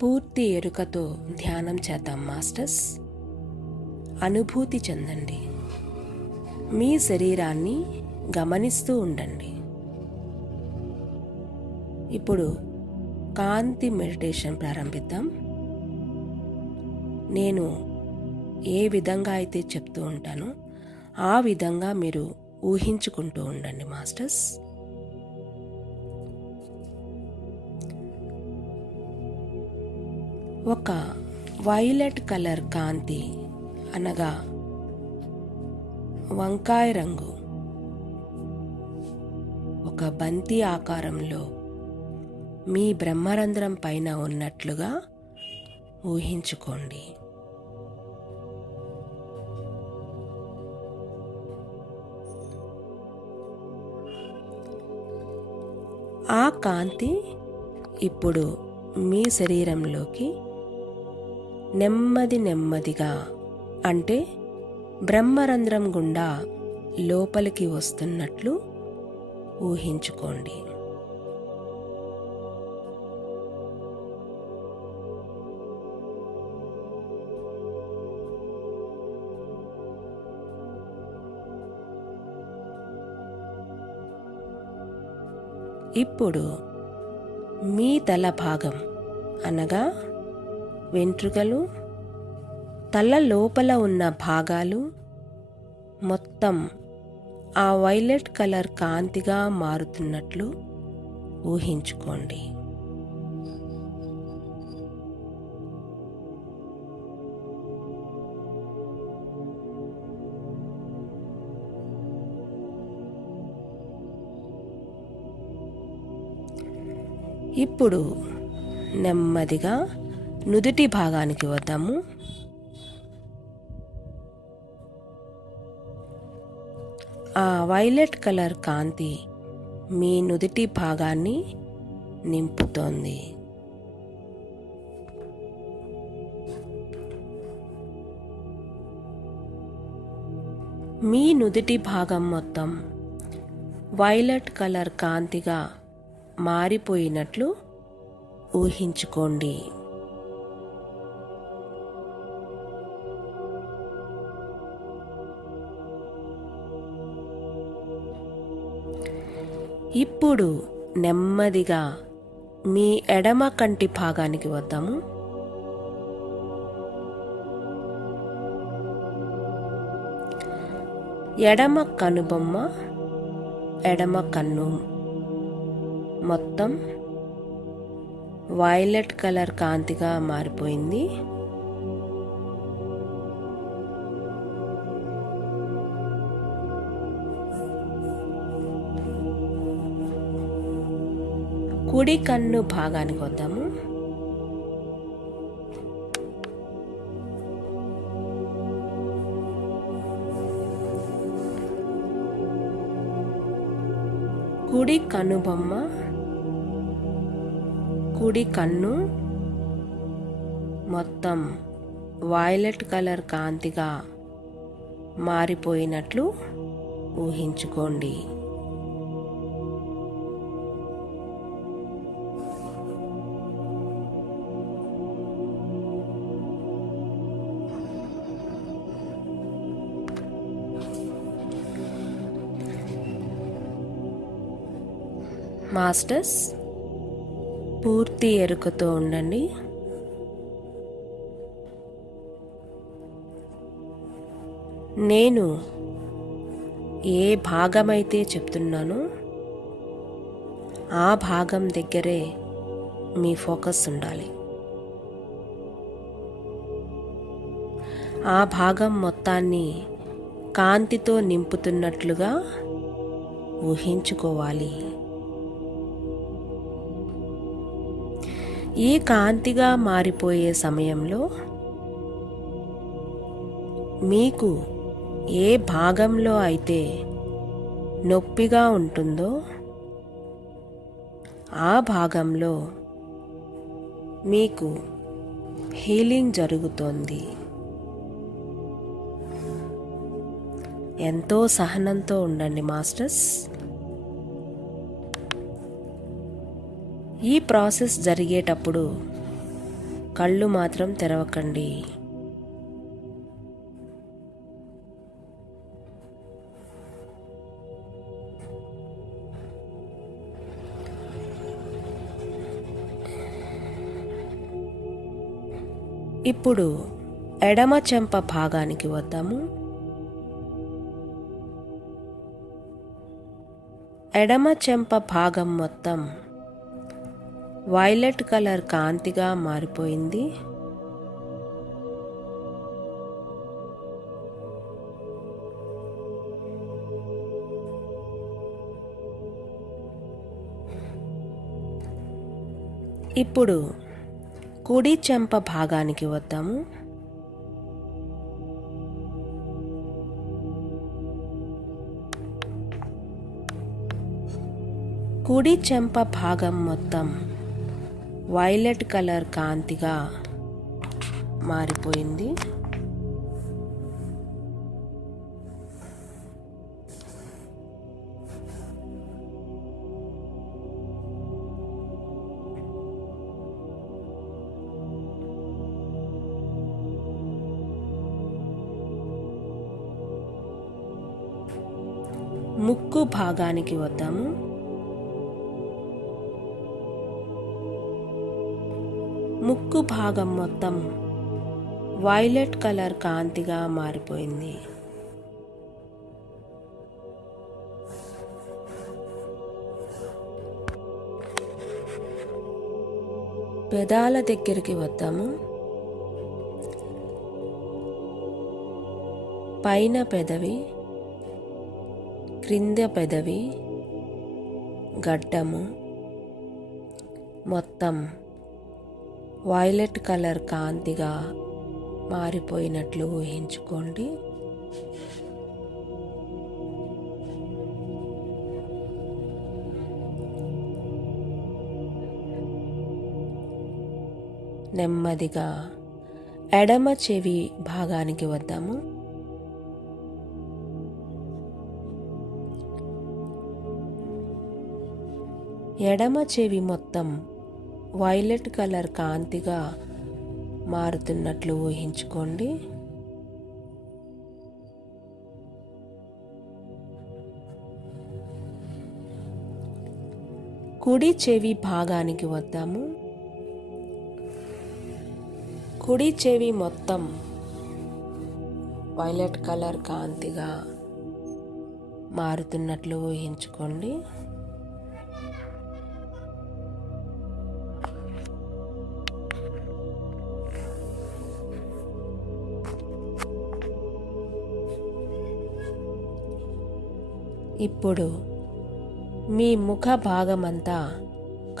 పూర్తి ఎరుకతో ధ్యానం చేద్దాం మాస్టర్స్. అనుభూతి చెందండి. మీ శరీరాన్ని గమనిస్తూ ఉండండి. ఇప్పుడు కాంతి మెడిటేషన్ ప్రారంభిద్దాం. నేను ఏ విధంగా అయితే చెప్తూ ఉంటానో ఆ విధంగా మీరు ఊహించుకుంటూ ఉండండి మాస్టర్స్. ఒక వైలెట్ కలర్ కాంతి అనగా వంకాయ రంగు ఒక బంతి ఆకారంలో మీ బ్రహ్మరంధ్రం పైన ఉన్నట్లుగా ఊహించుకోండి. ఆ కాంతి ఇప్పుడు మీ శరీరంలోకి నెమ్మదిగా అంటే బ్రహ్మరంధ్రం గుండా లోపలికి వస్తున్నట్లు ఊహించుకోండి. ఇప్పుడు మీ తల భాగం అనగా వెంట్రుకలు, తల లోపల ఉన్న భాగాలు మొత్తం ఆ వైలెట్ కలర్ కాంతిగా మారుతున్నట్లు ఊహించుకోండి. ఇప్పుడు నెమ్మదిగా నుదుటి భాగానికి వద్దాము. ఆ వైలెట్ కలర్ కాంతి మీ నుదుటి భాగాన్ని నింపుతోంది. మీ నుదుటి భాగం మొత్తం వైలెట్ కలర్ కాంతిగా మారిపోయినట్లు ఊహించుకోండి. ఇప్పుడు నెమ్మదిగా మీ ఎడమ కంటి భాగానికి వద్దాము. ఎడమ కనుబొమ్మ, ఎడమ కన్ను మొత్తం వైలెట్ కలర్ కాంతిగా మారిపోయింది. కుడి కన్ను భాగానికి వద్దాము. కుడి కనుబొమ్మ, కుడి కన్ను మొత్తం వైలెట్ కలర్ కాంతిగా మారిపోయినట్లు ఊహించుకోండి. మాస్టర్స్, పూర్తి ఎరుకతో ఉండండి. నేను ఏ భాగమైతే చెప్తున్నానో ఆ భాగం దగ్గరే మీ ఫోకస్ ఉండాలి. ఆ భాగం మొత్తాన్ని కాంతితో నింపుతున్నట్లుగా ఊహించుకోవాలి. ఈ కాంతిగా మారిపోయే సమయంలో మీకు ఏ భాగంలో అయితే నొప్పిగా ఉంటుందో ఆ భాగంలో మీకు హీలింగ్ జరుగుతోంది. ఎంతో సహనంతో ఉండండి మాస్టర్స్. ఈ ప్రాసెస్ జరిగేటప్పుడు కళ్ళు మాత్రం తెరవకండి. ఇప్పుడు ఎడమ చెంప భాగానికి వద్దాము. ఎడమ చెంప భాగం మొత్తం వైలెట్ కలర్ కాంతిగా మారిపోయింది. ఇప్పుడు కుడి చెంప భాగానికి వద్దాము. కుడి చెంప భాగం మొత్తం వైలెట్ కలర్ కాంతిగా మారిపోయింది. ముక్కు భాగానికి వద్దాము. ముక్కు భాగం మొత్తం వైలెట్ కలర్ కాంతిగా మారిపోయింది. పెదాల దగ్గరికి వద్దాము. పైన పెదవి, క్రింద పెదవి, గడ్డము మొత్తం వైలెట్ కలర్ కాంతిగా మారిపోయినట్లు ఊహించుకోండి. నెమ్మదిగా ఎడమ చెవి భాగానికి వద్దాము. ఎడమ చెవి మొత్తం వైలెట్ కలర్ కాంతిగా మారుతున్నట్లు ఊహించుకోండి. కుడి చెవి భాగానికి వద్దాము. కుడి చెవి మొత్తం వైలెట్ కలర్ కాంతిగా మారుతున్నట్లు ఊహించుకోండి. ఇప్పుడు మీ ముఖ భాగమంతా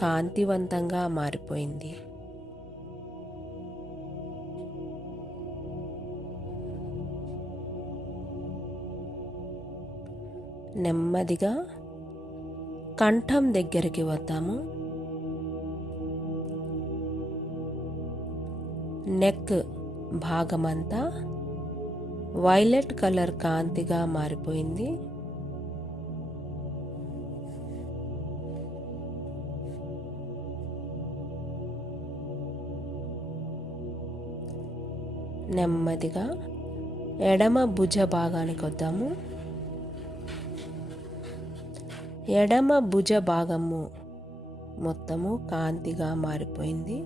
కాంతివంతంగా మారిపోయింది. నెమ్మదిగా కంఠం దగ్గరికి వద్దాము. నెక్ భాగమంతా వైలెట్ కలర్ కాంతిగా మారిపోయింది. నెమ్మదిగా ఎడమ భుజ భాగానికి వద్దాము. ఎడమ భుజ భాగము మొత్తము కాంతిగా మారిపోయింది.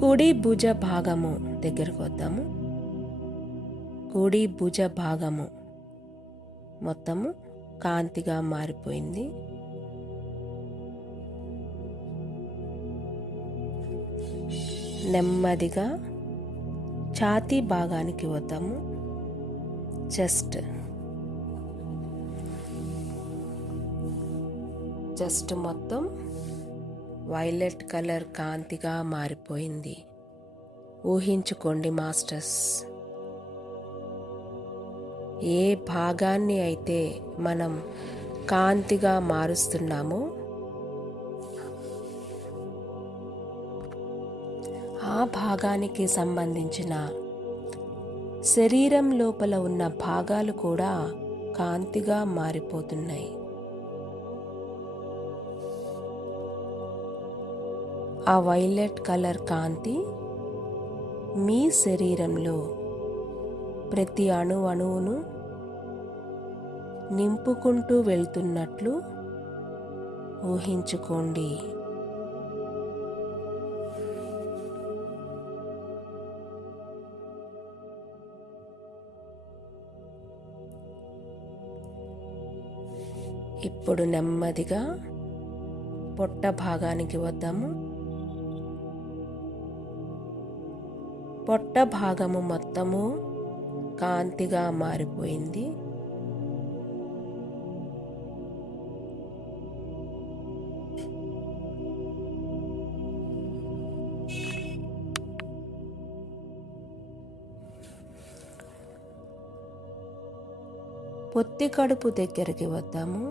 కుడి భుజ భాగము దగ్గరకు వద్దాము. కుడి భుజ భాగము మొత్తము కాంతిగా మారిపోయింది. నెమ్మదిగా ఛాతీ భాగానికి వద్దాము. చెస్ట్ మొత్తం వైలెట్ కలర్ కాంతిగా మారిపోయింది. ఊహించుకోండి మాస్టర్స్, ఏ భాగాన్ని అయితే మనం కాంతిగా మారుస్తున్నామో ఆ భాగానికి సంబంధించిన శరీరం లోపల ఉన్న భాగాలు కూడా కాంతిగా మారిపోతున్నాయి. ఆ వైలెట్ కలర్ కాంతి మీ శరీరంలో ప్రతి అణువును నింపుకుంటూ వెళ్తున్నట్లు ఊహించుకోండి. ఇప్పుడు నెమ్మదిగా పొట్ట భాగానికి వద్దాము. పొట్ట భాగము మొత్తము కాంతిగా మారిపోయింది. పొత్తి కడుపు దగ్గరికి వద్దాము.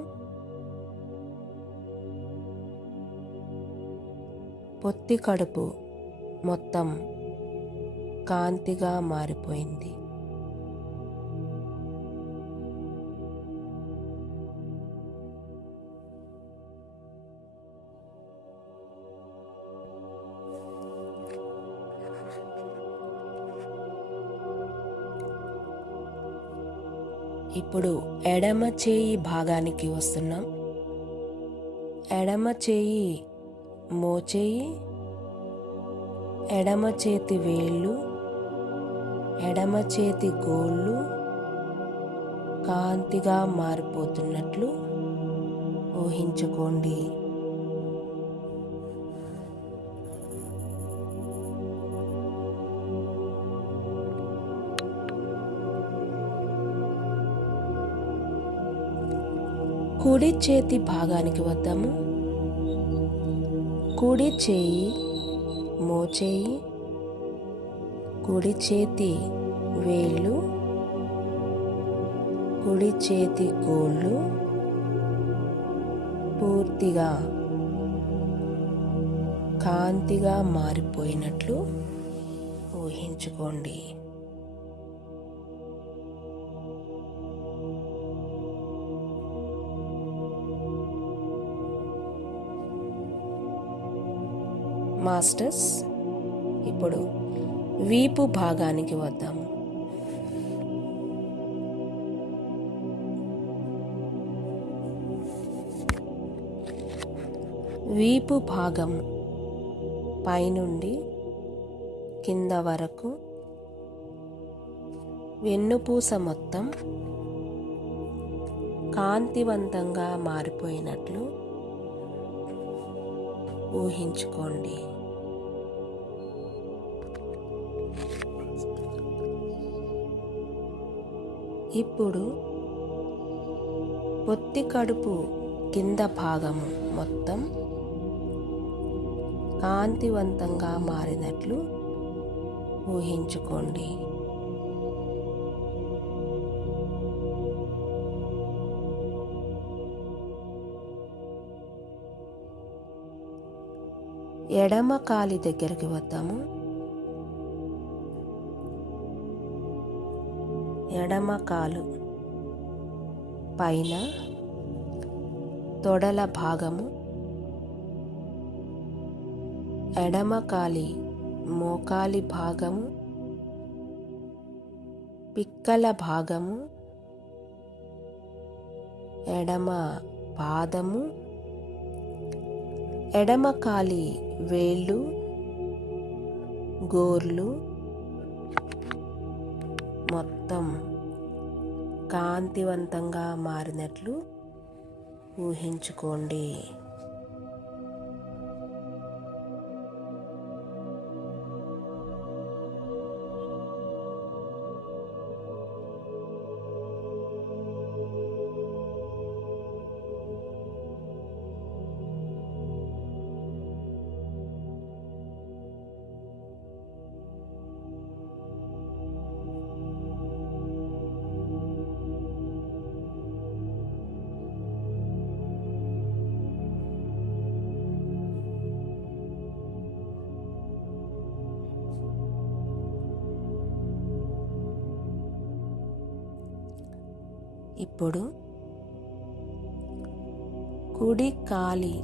పొత్తి కడుపు మొత్తం కాంతిగా మారిపోయింది. ఇప్పుడు ఎడమ చేయి భాగానికి వస్తున్నాం. ఎడమ చేయి మోచేయి, ఎడమ చేతి వేళ్ళు, ఎడమ చేతి గోళ్ళు కాంతిగా మారిపోతున్నట్లు ఊహించుకోండి. కుడి చేతి భాగానికి వద్దాము. కుడి చేయి మోచేయి, కుడి చేతి వేళ్ళు, కుడి చేతి గోళ్ళు పూర్తిగా కాంతిగా మారిపోయినట్లు ఊహించుకోండి. మాస్టర్స్, ఇప్పుడు వీపు భాగానికి వద్దాము. వీపు భాగం పైనుండి కింద వరకు వెన్నుపూస మొత్తం కాంతివంతంగా మారిపోయినట్లు ఊహించుకోండి. ఇప్పుడు పొత్తి కడుపు కింద భాగము మొత్తం కాంతివంతంగా మారినట్లు ఊహించుకోండి. ఎడమ కాలి దగ్గరికి వద్దాము. ఎడమ కాలు పైన తొడల భాగము, ఎడమ కాలి మోకాలి భాగము, పిక్కల భాగము, ఎడమ పాదము, ఎడమ కాలి వేళ్ళు, గోర్లు మొత్తం కాంతివంతంగా మారినట్లు ఊహించుకోండి. ఇప్పుడు కుడి కాలి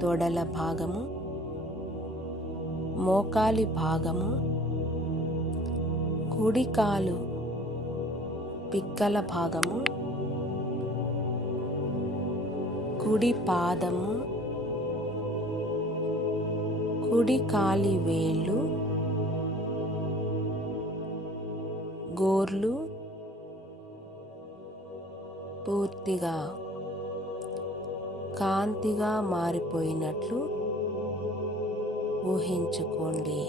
తొడల భాగము, మోకాలి భాగము, కుడి కాలు పిక్కల భాగము, కుడి పాదము, కుడి కాలి వేళ్ళు, గోర్లు పూర్తిగా కాంతిగా మారిపోయినట్లు ఊహించుకోండి.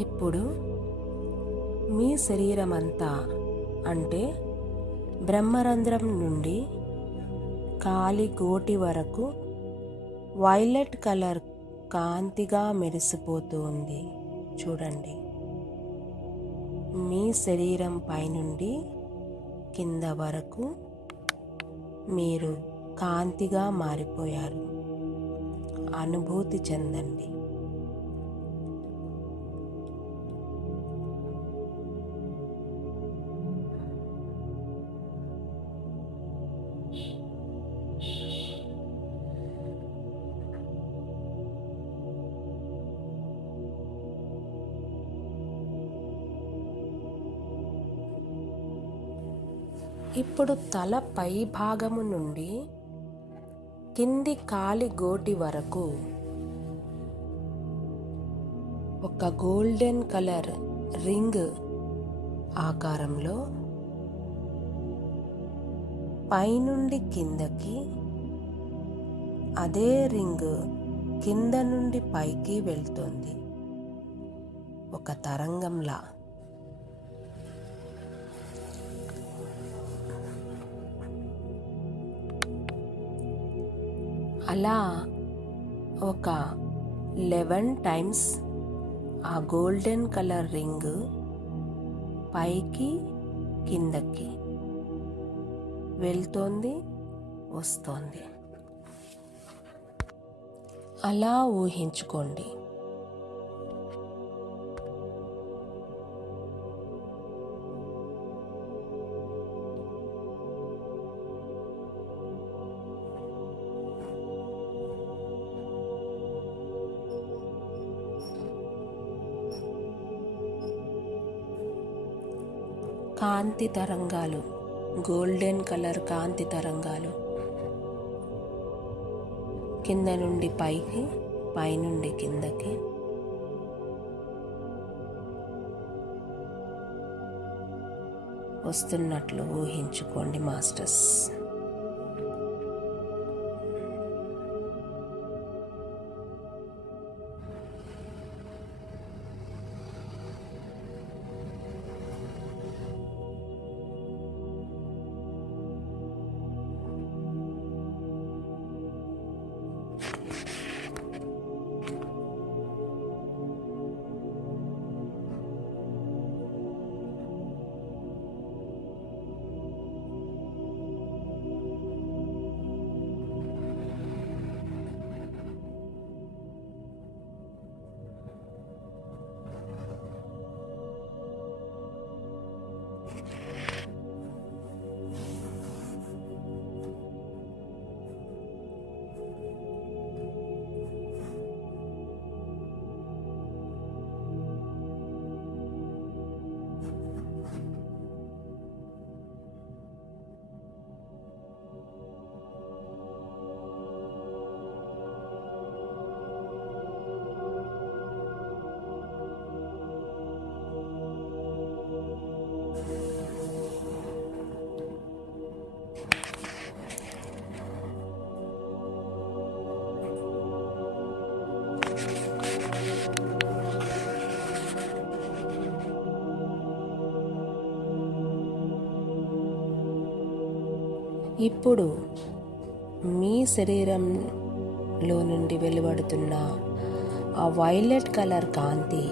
ఇప్పుడు మీ శరీరమంతా అంటే బ్రహ్మరంధ్రం నుండి కాలి గోటి వరకు వైలెట్ కలర్ కాంతిగా మెరిసిపోతూ ఉంది. చూడండి, మీ శరీరం పైనుండి కింద వరకు మీరు కాంతిగా మారిపోయారు. అనుభూతి చెందండి. ఇప్పుడు తల పై భాగము నుండి కింది కాలి గోటి వరకు ఒక గోల్డెన్ కలర్ రింగ్ ఆకారంలో పైనుండి కిందకి, అదే రింగ్ కింద నుండి పైకి వెళ్తుంది. ఒక తరంగంలా. అలా ఒక 11 టైమ్స్ ఆ గోల్డెన్ కలర్ రింగ్ పైకి కిందకి వెళ్తోంది, వస్తోంది. అలా ఊహించుకోండి. కాంతి తరంగాలు, గోల్డెన్ కలర్ కాంతి తరంగాలు కింద నుండి పైకి, పైనుండి కిందకి వస్తున్నట్లు ఊహించుకోండి మాస్టర్స్. ఇప్పుడు మీ శరీరంలో నుండి వెలువడుతున్న ఆ వైలెట్ కలర్ కాంతి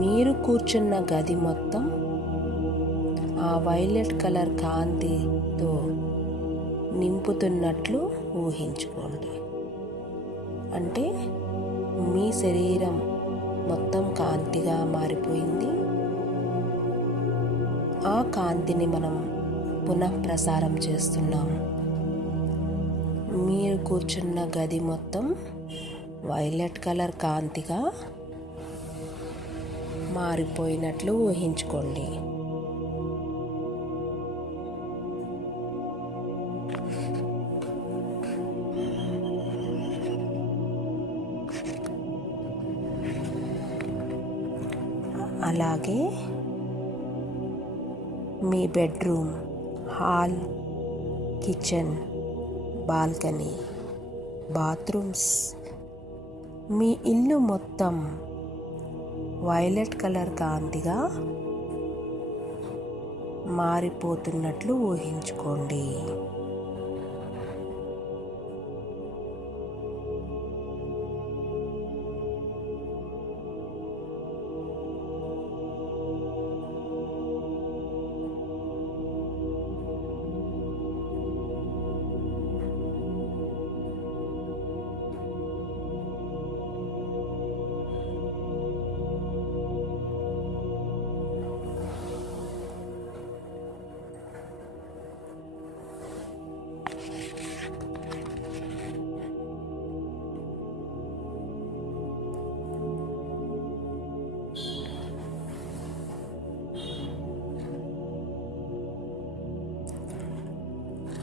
మీరు కూర్చున్న గది మొత్తం ఆ వైలెట్ కలర్ కాంతితో నింపుతున్నట్లు ఊహించుకోండి. అంటే మీ శరీరం మొత్తం కాంతిగా మారిపోయింది. ఆ కాంతిని మనం పునఃప్రసారం చేస్తున్నాము. మీరు కూర్చున్న గది మొత్తం వైలెట్ కలర్ కాంతిగా మారిపోయినట్లు ఊహించుకోండి. అలాగే మీ bedroom, hall, kitchen, balcony, bathrooms, మీ ఇల్లు మొత్తం వైలెట్ కలర్ కాంతిగా మారిపోతున్నట్లు ఊహించుకోండి.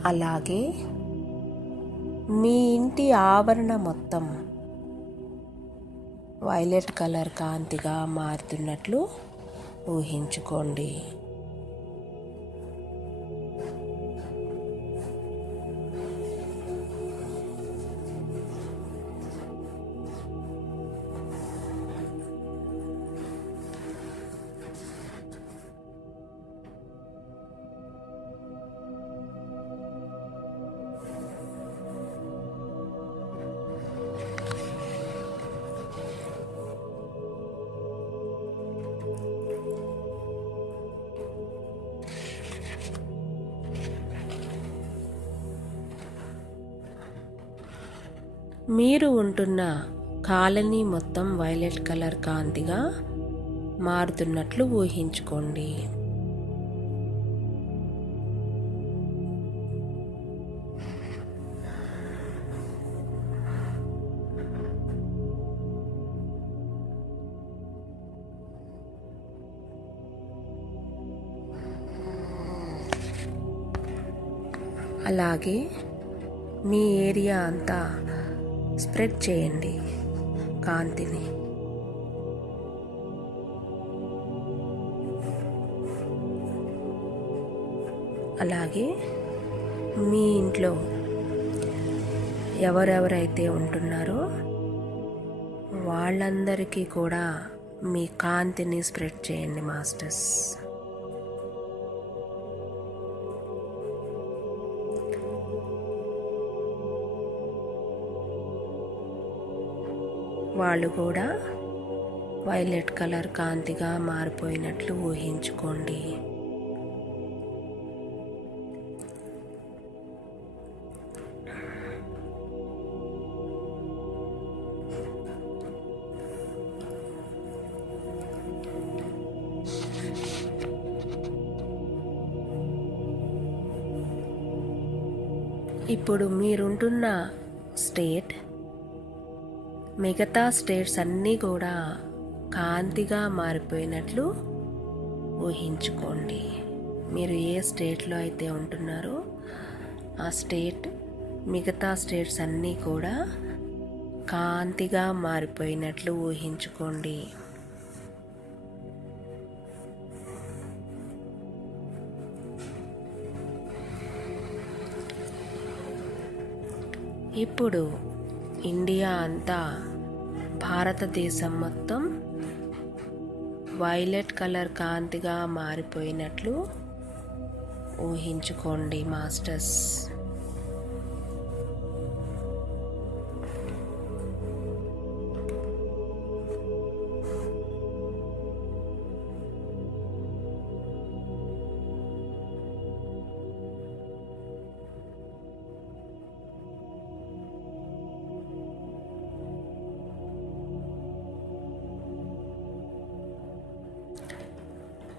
అలాగే మీ ఇంటి ఆవరణ మొత్తం వైలెట్ కలర్ కాంతిగా మారుతున్నట్లు ఊహించుకోండి. మీరు ఉంటున్న కాలనీ మొత్తం వైలెట్ కలర్ కాంతిగా మారుతున్నట్లు ఊహించుకోండి. అలాగే మీ ఏరియా అంతా స్ప్రెడ్ చేయండి కాంతిని. అలాగే మీ ఇంట్లో ఎవరెవరైతే ఉంటున్నారో వాళ్ళందరికీ కూడా మీ కాంతిని స్ప్రెడ్ చేయండి మాస్టర్స్. వాళ్ళు కూడా వైలెట్ కలర్ కాంతిగా మారిపోయినట్లు ఊహించుకోండి. ఇప్పుడు మీరుంటున్న స్టేట్ మిగతా స్టేట్స్ అన్నీ కూడా కాంతిగా మారిపోయినట్లు ఊహించుకోండి. మీరు ఏ స్టేట్లో అయితే ఉంటున్నారో ఆ స్టేట్ మిగతా స్టేట్స్ అన్నీ కూడా కాంతిగా మారిపోయినట్లు ఊహించుకోండి. ఇప్పుడు ఇండియా అంతా, భారతదేశం మొత్తం వైలెట్ కలర్ కాంతిగా మారిపోయినట్లు ఊహించుకోండి మాస్టర్స్.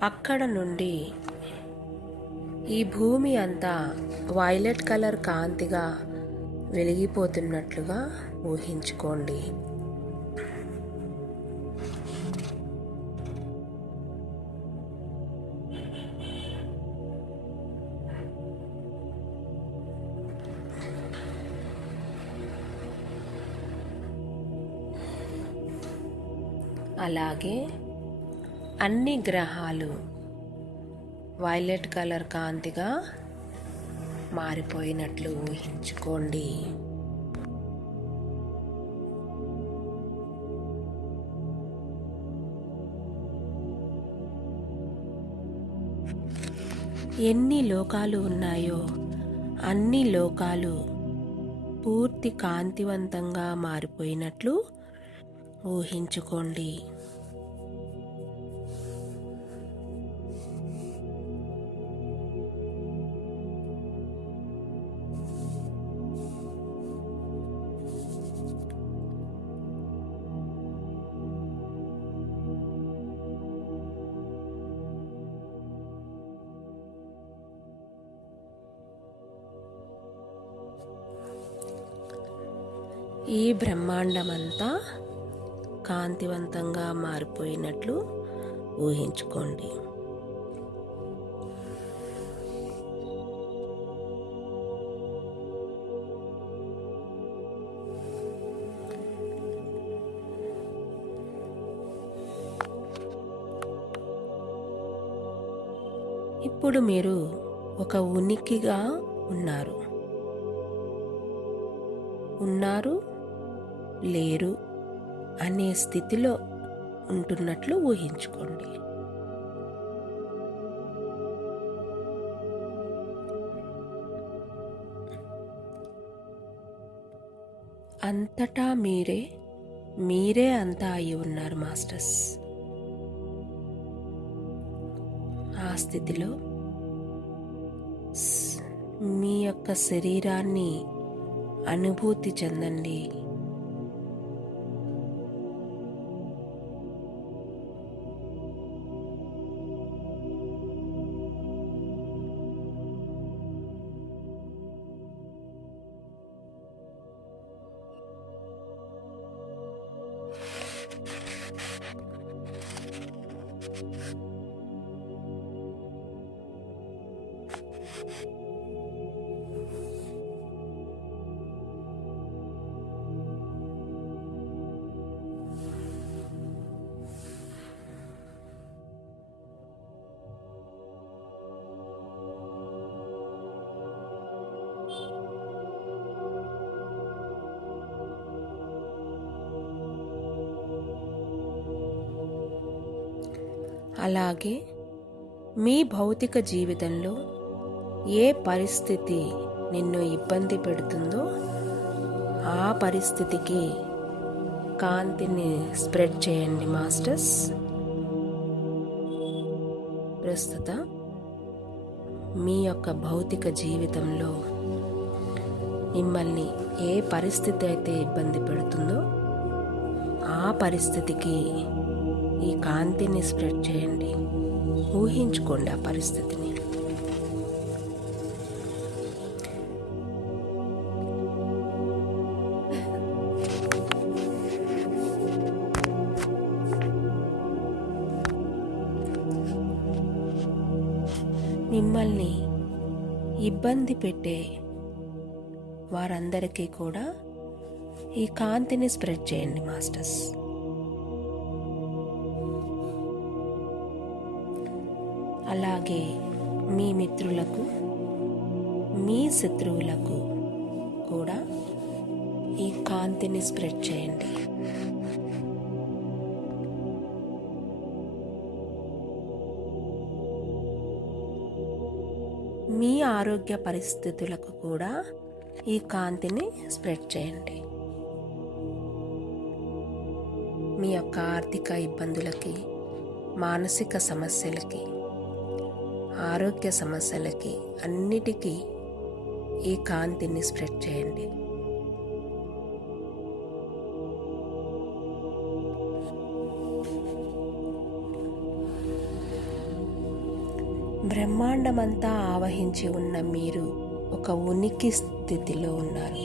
అక్కడ నుండి ఈ భూమి అంతా వైలెట్ కలర్ కాంతిగా వెలిగిపోతున్నట్లుగా ఊహించుకోండి. అలాగే అన్ని గ్రహాలు వైలెట్ కలర్ కాంతిగా మారిపోయినట్లు ఊహించుకోండి. ఎన్ని లోకాలు ఉన్నాయో అన్ని లోకాలు పూర్తి కాంతివంతంగా మారిపోయినట్లు ఊహించుకోండి. ఈ బ్రహ్మాండమంతా కాంతివంతంగా మారిపోయినట్లు ఊహించుకోండి. ఇప్పుడు మీరు ఒక ఉనికిగా ఉన్నారు లేరు అనే స్థితిలో ఉంటున్నట్లు ఊహించుకోండి. అంతటా మీరే అంతా అయి ఉన్నారు మాస్టర్స్. ఆ స్థితిలో మీ యొక్క శరీరాన్ని అనుభూతి చెందండి. అలాగే మీ భౌతిక జీవితంలో ఏ పరిస్థితి నిన్ను ఇబ్బంది పెడుతుందో ఆ పరిస్థితికి కాంతిని స్ప్రెడ్ చేయండి మాస్టర్స్. ప్రస్తుతం మీ యొక్క భౌతిక జీవితంలో మిమ్మల్ని ఏ పరిస్థితి అయితే ఇబ్బంది పెడుతుందో ఆ పరిస్థితికి ఈ కాంతిని స్ప్రెడ్ చేయండి. ఊహించుకోండి ఆ పరిస్థితిని. మిమ్మల్ని ఇబ్బంది పెట్టే వారందరికీ కూడా ఈ కాంతిని స్ప్రెడ్ చేయండి మాస్టర్స్. అలాగే మీ మిత్రులకు మీ శత్రువులకు కూడా ఈ కాంతిని స్ప్రెడ్ చేయండి. మీ ఆరోగ్య పరిస్థితులకు కూడా ఈ కాంతిని స్ప్రెడ్ చేయండి. మీ యొక్క ఆర్థిక ఇబ్బందులకి, మానసిక సమస్యలకి, ఆరోగ్య సమస్యలకి అన్నిటికీ ఈ కాంతిని స్ప్రెడ్ చేయండి. బ్రహ్మాండమంతా ఆవహించి ఉన్న మీరు ఒక ఉనికి స్థితిలో ఉన్నారు.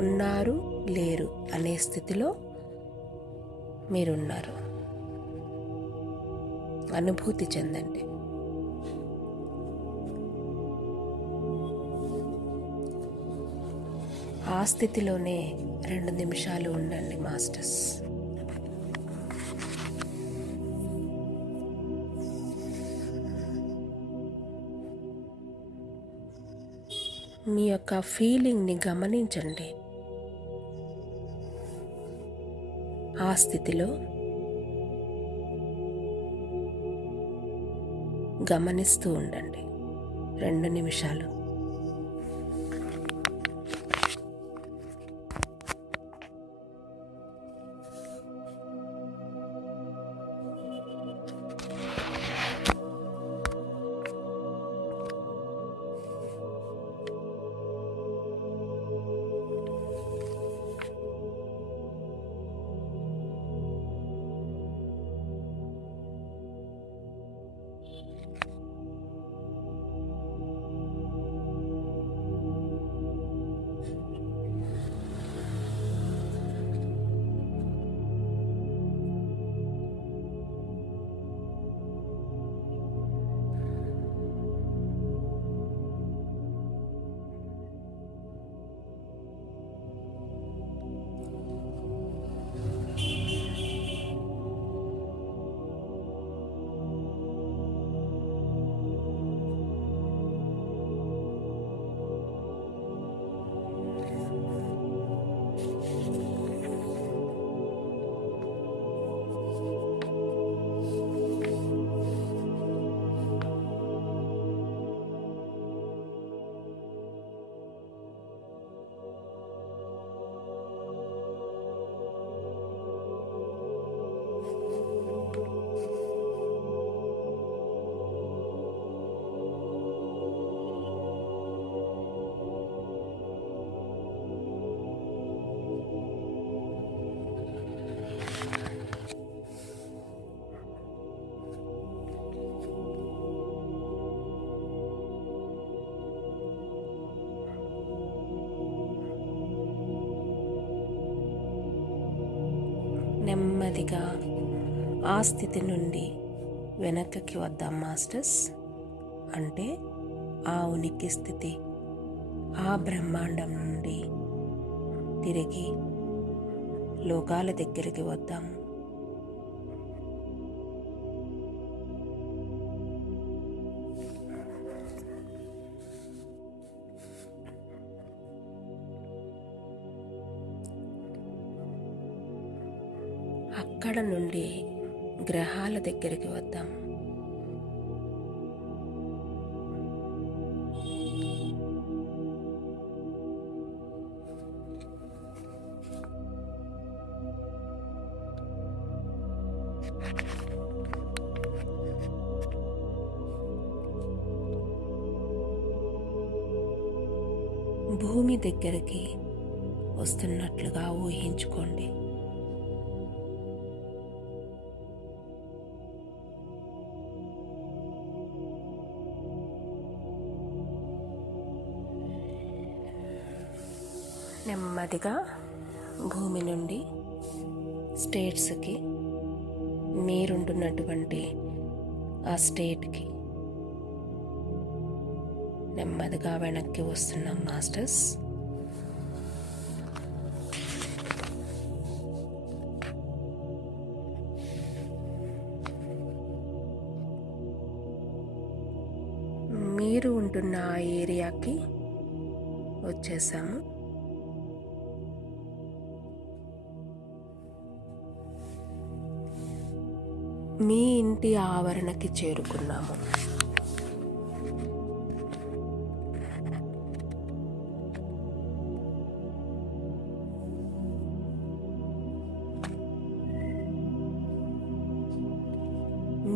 ఉన్నారు లేరు అనే స్థితిలో మీరున్నారు. అనుభూతి చెందండి. ఆ స్థితిలోనే 2 నిమిషాలు ఉండండి మాస్టర్స్. మీ యొక్క ఫీలింగ్ని గమనించండి. ఆ స్థితిలో గమనిస్తూ ఉండండి 2 నిమిషాలు. నెమ్మదిగా ఆ స్థితి నుండి వెనక్కి వద్దాం మాస్టర్స్. అంటే ఆ ఉనికి స్థితి, ఆ బ్రహ్మాండం నుండి తిరిగి లోకాల దగ్గరికి వద్దాము. అక్కడ నుండి గ్రహాల దగ్గరికి వద్దాం. భూమి దగ్గరికి వస్తున్నట్లుగా ఊహించుకోండి. నెమ్మదిగా భూమి నుండి స్టేట్స్కి, మీరుంటున్నటువంటి ఆ స్టేట్కి నెమ్మదిగా వెనక్కి వస్తున్నాం మాస్టర్స్. మీరు ఉంటున్న ఆ ఏరియాకి వచ్చేసాము. మీ ఇంటి ఆవరణకి చేరుకున్నాము.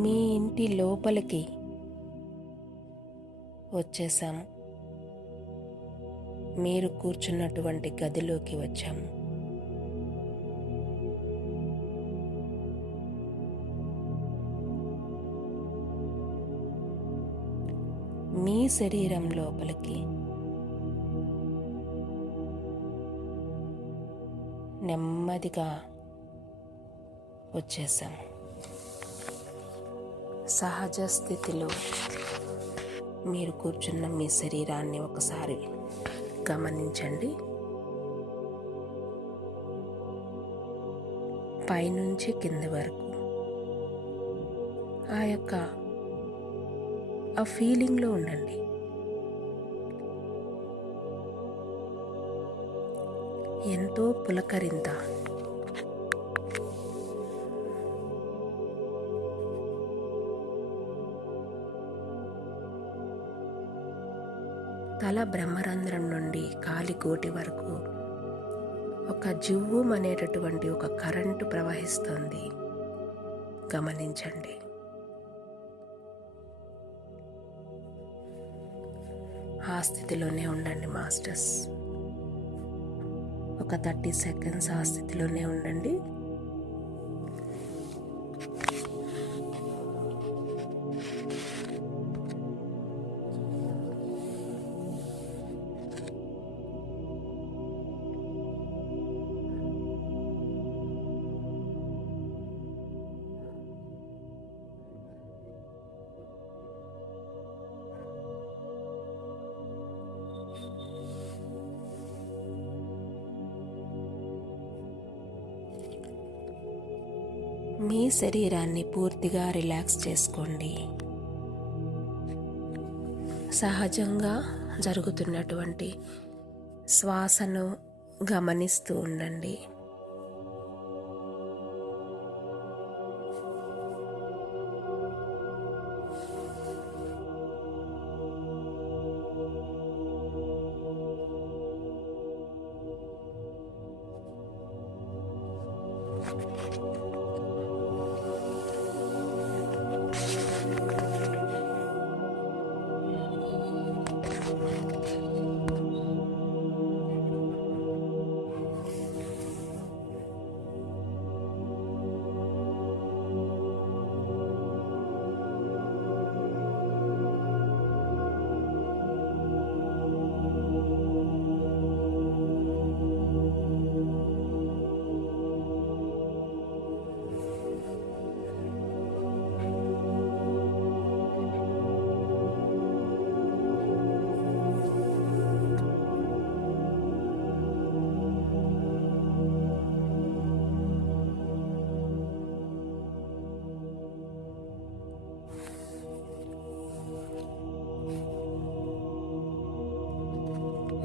మీ ఇంటి లోపలికి వచ్చేసాము. మీరు కూర్చున్నటువంటి గదిలోకి వచ్చాము. మీ శరీరం లోపలికి నెమ్మదిగా వచ్చేసాం. సహజ స్థితిలో మీరు కూర్చున్న మీ శరీరాన్ని ఒకసారి గమనించండి. పైనుంచి కింది వరకు ఆ ఫీలింగ్లో ఉండండి. ఎంతో పులకరింత, తల బ్రహ్మరంధ్రం నుండి కాలి గోటి వరకు ఒక జువ్వం అనేటటువంటి ఒక కరెంటు ప్రవహిస్తుంది. గమనించండి. ఆ స్థితిలోనే ఉండండి మాస్టర్స్. ఒక 30 సెకండ్స్ ఆ స్థితిలోనే ఉండండి. మీ శరీరాన్ని పూర్తిగా రిలాక్స్ చేసుకోండి. సహజంగా జరుగుతున్నటువంటి శ్వాసను గమనిస్తూ ఉండండి.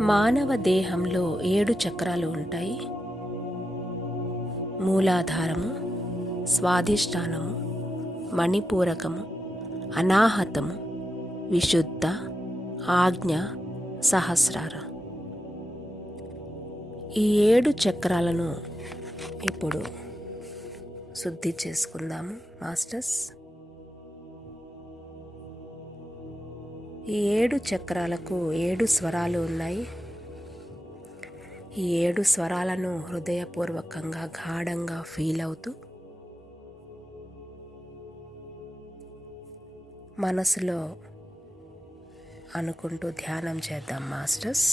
మానవ దేహంలో 7 చక్రాలు ఉంటాయి. మూలాధారము, స్వాధిష్టానము, మణిపూరకము, అనాహతము, విశుద్ధ, ఆజ్ఞ, సహస్రార. ఈ 7 చక్రాలను ఇప్పుడు శుద్ధి చేసుకుందాము మాస్టర్స్. ఈ 7 చక్రాలకు 7 స్వరాలు ఉన్నాయి. ఈ 7 స్వరాలను హృదయపూర్వకంగా గాఢంగా ఫీల్ అవుతూ మనసులో అనుకుంటూ ధ్యానం చేద్దాం మాస్టర్స్.